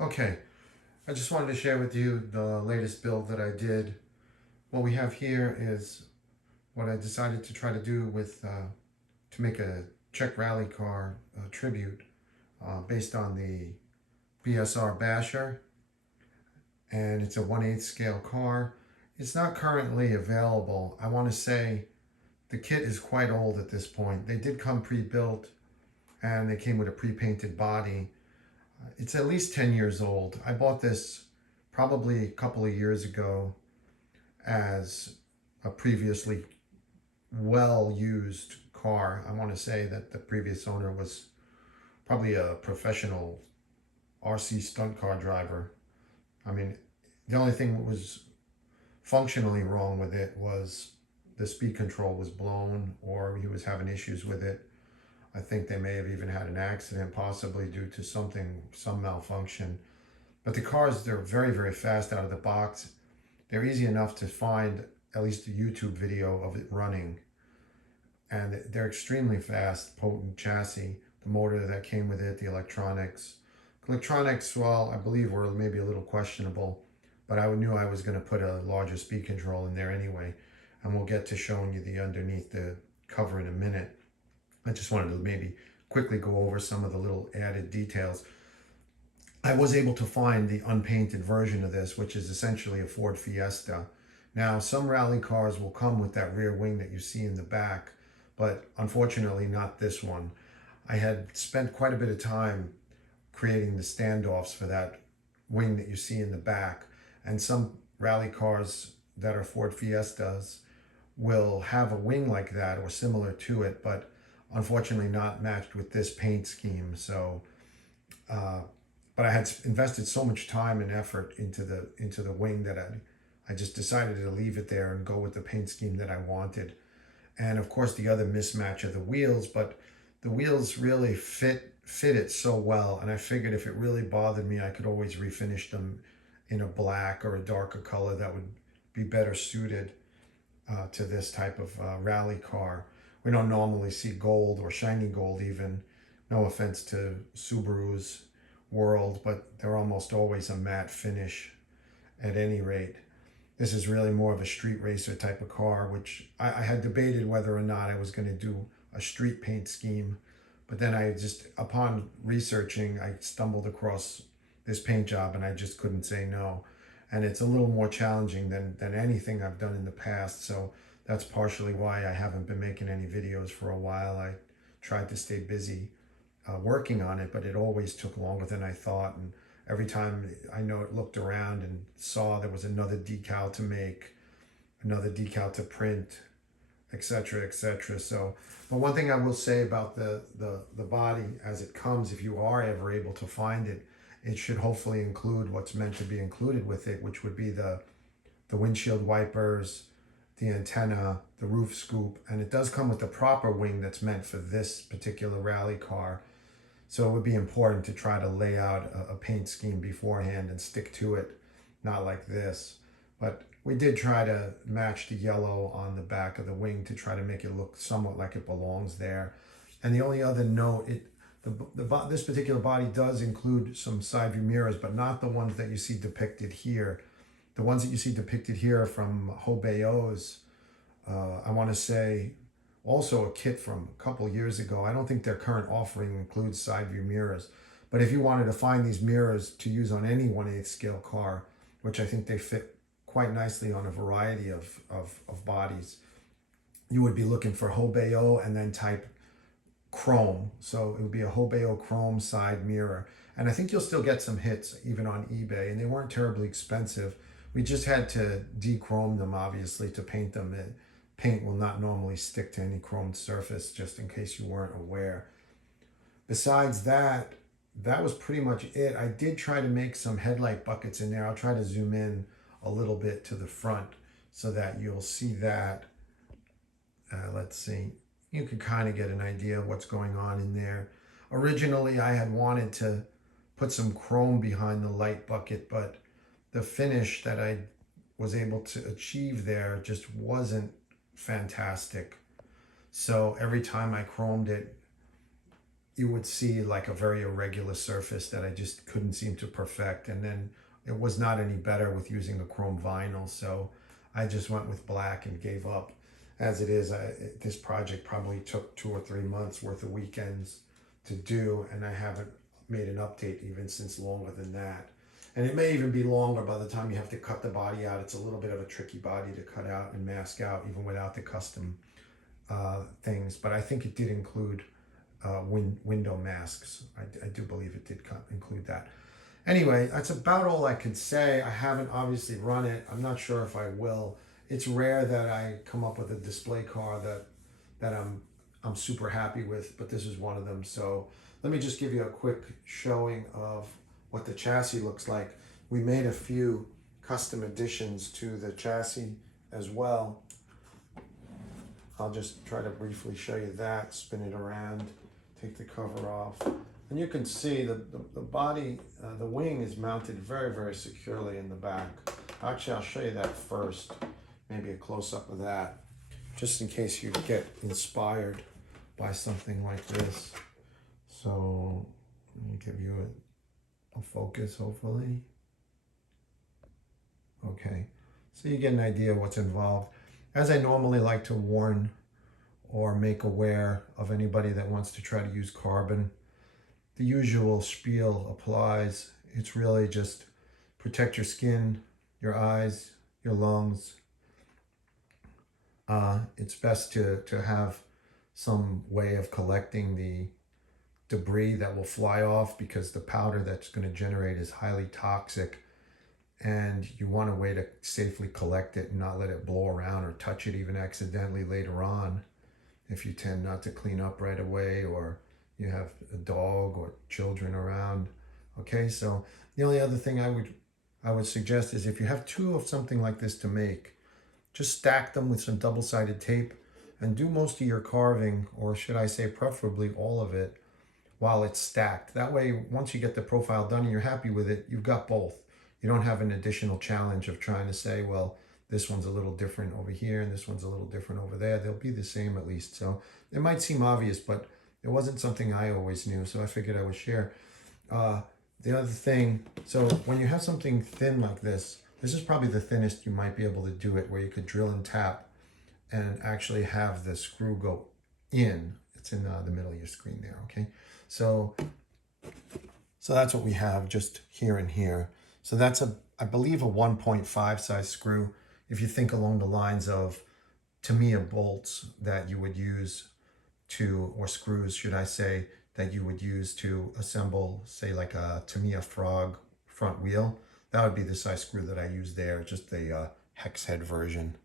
Okay, I just wanted to share with you the latest build that I did. What we have here is what I decided to try to do with to make a Czech Rally car tribute based on the BSR Basher, and it's a 1/8 scale car. It's not currently available. I want to say the kit is quite old at this point. They did come pre-built and they came with a pre-painted body. It's at least 10 years old. I bought this probably a couple of years ago as a previously well-used car. I want to say that the previous owner was probably a professional RC stunt car driver. I mean, the only thing that was functionally wrong with it was the speed control was blown, or he was having issues with it. I think they may have even had an accident, possibly due to some malfunction. But the cars, they're very, very fast out of the box. They're easy enough to find at least a YouTube video of it running. And they're extremely fast, potent chassis. The motor that came with it, the electronics. Electronics, well, I believe were maybe a little questionable, but I knew I was going to put a larger speed control in there anyway. And we'll get to showing you the underneath the cover in a minute. I just wanted to maybe quickly go over some of the little added details. I was able to find the unpainted version of this, which is essentially a Ford Fiesta. Now, some rally cars will come with that rear wing that you see in the back, but unfortunately not this one. I had spent quite a bit of time creating the standoffs for that wing that you see in the back, and some rally cars that are Ford Fiestas will have a wing like that or similar to it, but unfortunately not matched with this paint scheme. So but I had invested so much time and effort into the wing that I just decided to leave it there and go with the paint scheme that I wanted. And of course the other mismatch of the wheels, but the wheels really fit it so well, and I figured if it really bothered me, I could always refinish them in a black or a darker color that would be better suited to this type of rally car. We don't normally see gold or shiny gold even. No offense to Subaru's world, but they're almost always a matte finish at any rate. This is really more of a street racer type of car, which I had debated whether or not I was going to do a street paint scheme. But then I just, upon researching, I stumbled across this paint job and I just couldn't say no. And it's a little more challenging than anything I've done in the past. So that's partially why I haven't been making any videos for a while. I tried to stay busy working on it, but it always took longer than I thought. And every time I looked around and saw there was another decal to make, another decal to print, etc., etc. So, but one thing I will say about the body as it comes, if you are ever able to find it, it should hopefully include what's meant to be included with it, which would be the windshield wipers, the antenna, the roof scoop, and it does come with the proper wing that's meant for this particular rally car. So it would be important to try to lay out a paint scheme beforehand and stick to it, not like this. But we did try to match the yellow on the back of the wing to try to make it look somewhat like it belongs there. And the only other note, this particular body does include some side view mirrors, but not the ones that you see depicted here. The ones that you see depicted here are from HOBAO's, I want to say, also a kit from a couple years ago. I don't think their current offering includes side view mirrors. But if you wanted to find these mirrors to use on any 1/8 scale car, which I think they fit quite nicely on a variety of bodies, you would be looking for HOBAO and then type chrome. So it would be a HOBAO chrome side mirror. And I think you'll still get some hits even on eBay, and they weren't terribly expensive. We just had to de-chrome them, obviously, to paint them. Paint will not normally stick to any chromed surface, just in case you weren't aware. Besides that, that was pretty much it. I did try to make some headlight buckets in there. I'll try to zoom in a little bit to the front so that you'll see that. Let's see. You can kind of get an idea of what's going on in there. Originally, I had wanted to put some chrome behind the light bucket, but the finish that I was able to achieve there just wasn't fantastic. So every time I chromed it, you would see like a very irregular surface that I just couldn't seem to perfect. And then it was not any better with using a chrome vinyl. So I just went with black and gave up. As it is, this project probably took 2 or 3 months worth of weekends to do, and I haven't made an update even since longer than that. And it may even be longer by the time you have to cut the body out. It's a little bit of a tricky body to cut out and mask out, even without the custom things. But I think it did include window masks. I do believe it did include that. Anyway, that's about all I can say. I haven't obviously run it. I'm not sure if I will. It's rare that I come up with a display car that I'm super happy with, but this is one of them. So let me just give you a quick showing of what the chassis looks like. We made a few custom additions to the chassis as well. I'll just try to briefly show you that, spin it around, take the cover off. And you can see the body, the wing is mounted very, very securely in the back. Actually, I'll show you that first. Maybe a close-up of that, just in case you get inspired by something like this. So let me give you a focus, hopefully. Okay, so you get an idea of what's involved. As I normally like to warn or make aware of anybody that wants to try to use carbon, the usual spiel applies. It's really just protect your skin, your eyes, your lungs. It's best to have some way of collecting the debris that will fly off, because the powder that's going to generate is highly toxic, and you want a way to safely collect it and not let it blow around or touch it even accidentally later on if you tend not to clean up right away or you have a dog or children around. Okay, so the only other thing I would suggest is if you have two of something like this to make, just stack them with some double-sided tape and do most of your carving, or should I say preferably all of it, while it's stacked. That way, once you get the profile done and you're happy with it, you've got both. You don't have an additional challenge of trying to say, well, this one's a little different over here and this one's a little different over there. They'll be the same at least. So it might seem obvious, but it wasn't something I always knew, so I figured I would share. The other thing, so when you have something thin like this is probably the thinnest you might be able to do it, where you could drill and tap and actually have the screw go in. It's in the middle of your screen there, okay? So that's what we have just here and here. So that's I believe a 1.5 size screw. If you think along the lines of Tamiya bolts that you would use to, or screws, should I say, that you would use to assemble, say, like a Tamiya Frog front wheel, that would be the size screw that I use there, just the hex head version,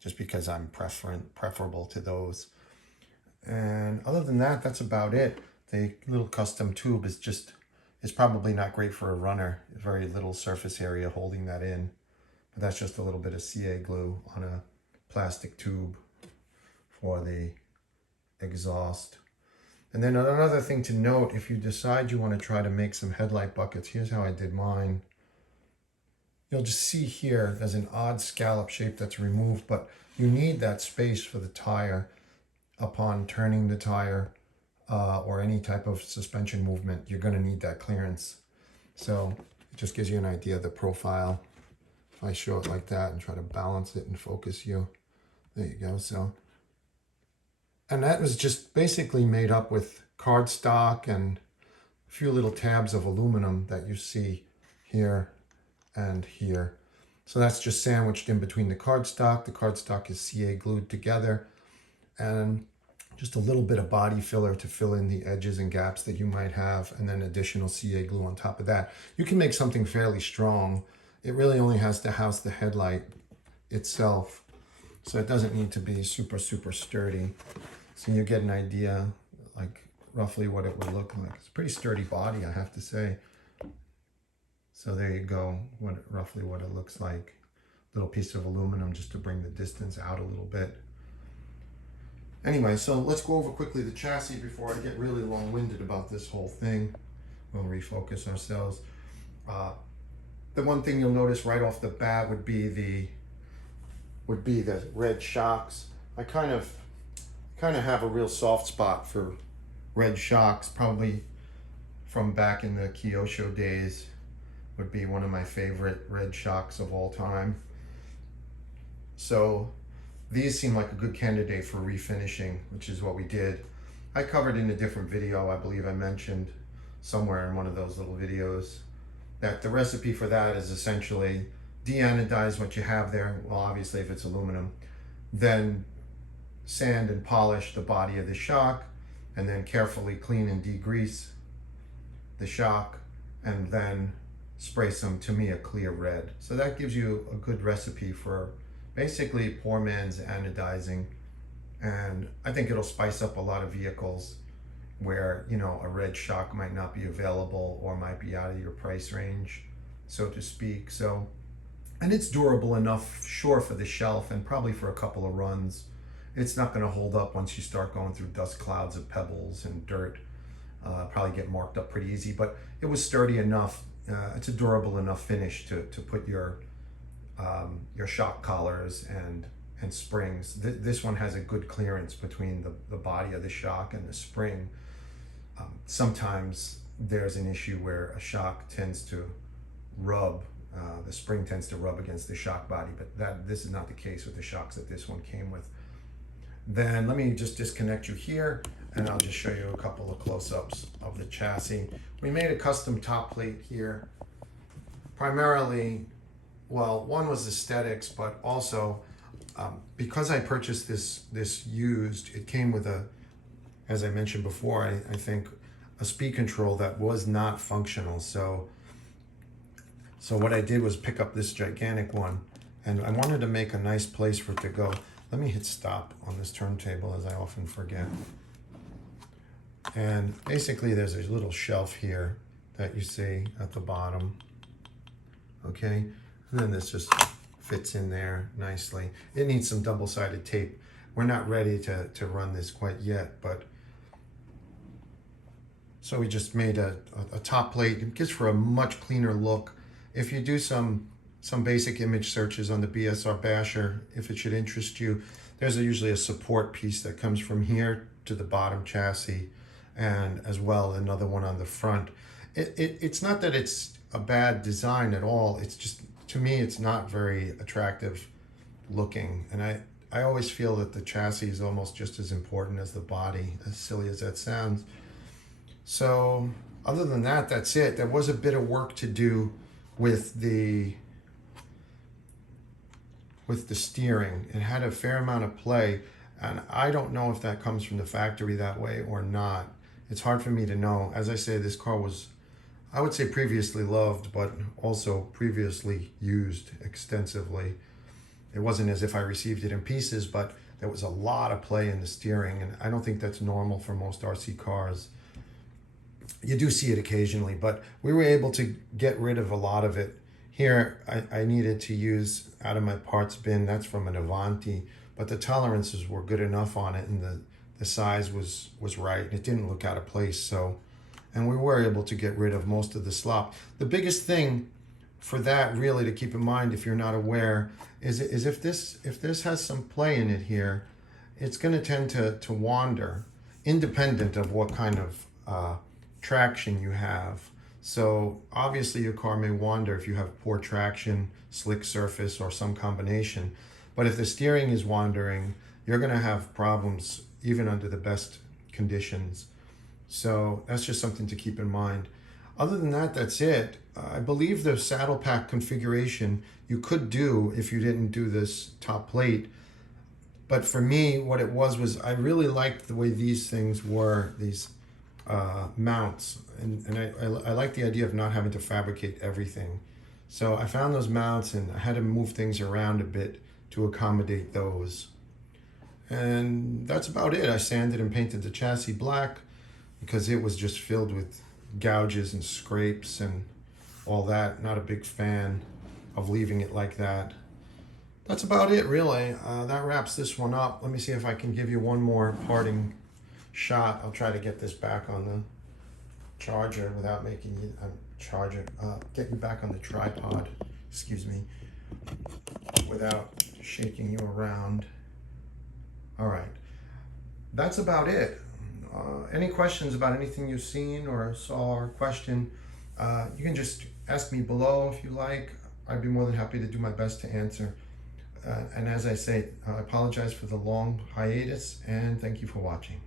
just because I'm preferable to those. And other than that, that's about it. The little custom tube is probably not great for a runner. Very little surface area holding that in. But that's just a little bit of CA glue on a plastic tube for the exhaust. And then another thing to note, if you decide you want to try to make some headlight buckets, here's how I did mine. You'll just see here there's an odd scallop shape that's removed, but you need that space for the tire upon turning the tire or any type of suspension movement. You're going to need that clearance. So it just gives you an idea of the profile. If I show it like that and try to balance it and focus you, there you go. So, and that was just basically made up with cardstock and a few little tabs of aluminum that you see here and here. So that's just sandwiched in between the cardstock. The cardstock is CA glued together, and just a little bit of body filler to fill in the edges and gaps that you might have, and then additional CA glue on top of that. You can make something fairly strong. It really only has to house the headlight itself, so it doesn't need to be super, super sturdy. So you get an idea, like roughly what it would look like. It's a pretty sturdy body, I have to say. So there you go, roughly what it looks like. Little piece of aluminum just to bring the distance out a little bit. Anyway, so let's go over quickly the chassis before I get really long-winded about this whole thing. We'll refocus ourselves. The one thing you'll notice right off the bat would be the red shocks. I kind of have a real soft spot for red shocks, probably from back in the Kyosho days, would be one of my favorite red shocks of all time. So these seem like a good candidate for refinishing, which is what we did. I covered in a different video, I believe I mentioned somewhere in one of those little videos, that the recipe for that is essentially de-anodize what you have there, well obviously if it's aluminum, then sand and polish the body of the shock, and then carefully clean and degrease the shock, and then spray some, to me, a clear red. So that gives you a good recipe for basically poor man's anodizing, and I think it'll spice up a lot of vehicles where, you know, a red shock might not be available or might be out of your price range, so to speak. So, and it's durable enough, sure, for the shelf and probably for a couple of runs. It's not going to hold up once you start going through dust clouds of pebbles and dirt. Probably get marked up pretty easy, but it was sturdy enough. It's a durable enough finish to put your shock collars and springs. This one has a good clearance between the body of the shock and the spring. Sometimes there's an issue where a shock tends to rub, the spring tends to rub against the shock body, but this is not the case with the shocks that this one came with. Then let me just disconnect you here, and I'll just show you a couple of close-ups of the chassis. We made a custom top plate here, primarily, well, one was aesthetics, but also because I purchased this used, it came with a, as I mentioned before, I think a speed control that was not functional. So what I did was pick up this gigantic one, and I wanted to make a nice place for it to go. Let me hit stop on this turntable, as I often forget. And basically there's a little shelf here that you see at the bottom, okay? And then this just fits in there nicely. It needs some double-sided tape. We're not ready to run this quite yet, but so we just made a top plate. It gives for a much cleaner look. If you do some basic image searches on the BSR Basher, if it should interest you, there's usually a support piece that comes from here to the bottom chassis, and as well another one on the front. It's not that it's a bad design at all, it's just, to me, it's not very attractive looking, and I always feel that the chassis is almost just as important as the body, as silly as that sounds. So other than that, that's it. There was a bit of work to do with the steering. It had a fair amount of play, and I don't know if that comes from the factory that way or not. It's hard for me to know. As I say, this car was, I would say, previously loved, but also previously used extensively. It wasn't as if I received it in pieces, but there was a lot of play in the steering, and I don't think that's normal for most RC cars. You do see it occasionally, but we were able to get rid of a lot of it. Here, I needed to use out of my parts bin, that's from an Avanti, but the tolerances were good enough on it, and the size was right. It didn't look out of place, so, and we were able to get rid of most of the slop. The biggest thing for that, really, to keep in mind if you're not aware, is if this has some play in it here, it's going to tend to wander, independent of what kind of traction you have. So obviously your car may wander if you have poor traction, slick surface, or some combination. But if the steering is wandering, you're going to have problems even under the best conditions. So that's just something to keep in mind. Other than that, that's it. I believe the saddle pack configuration you could do if you didn't do this top plate. But for me, what it was I really liked the way these things were, these mounts, and I like the idea of not having to fabricate everything. So I found those mounts, and I had to move things around a bit to accommodate those. And that's about it. I sanded and painted the chassis black because it was just filled with gouges and scrapes and all that. Not a big fan of leaving it like that. That's about it, really. That wraps this one up. Let me see if I can give you one more parting shot. I'll try to get this back on the charger without making you get you back on the tripod, excuse me, without shaking you around. All right, that's about it. any questions about anything you've seen or saw or question, you can just ask me below if you like. I'd be more than happy to do my best to answer. And as I say, I apologize for the long hiatus, and thank you for watching.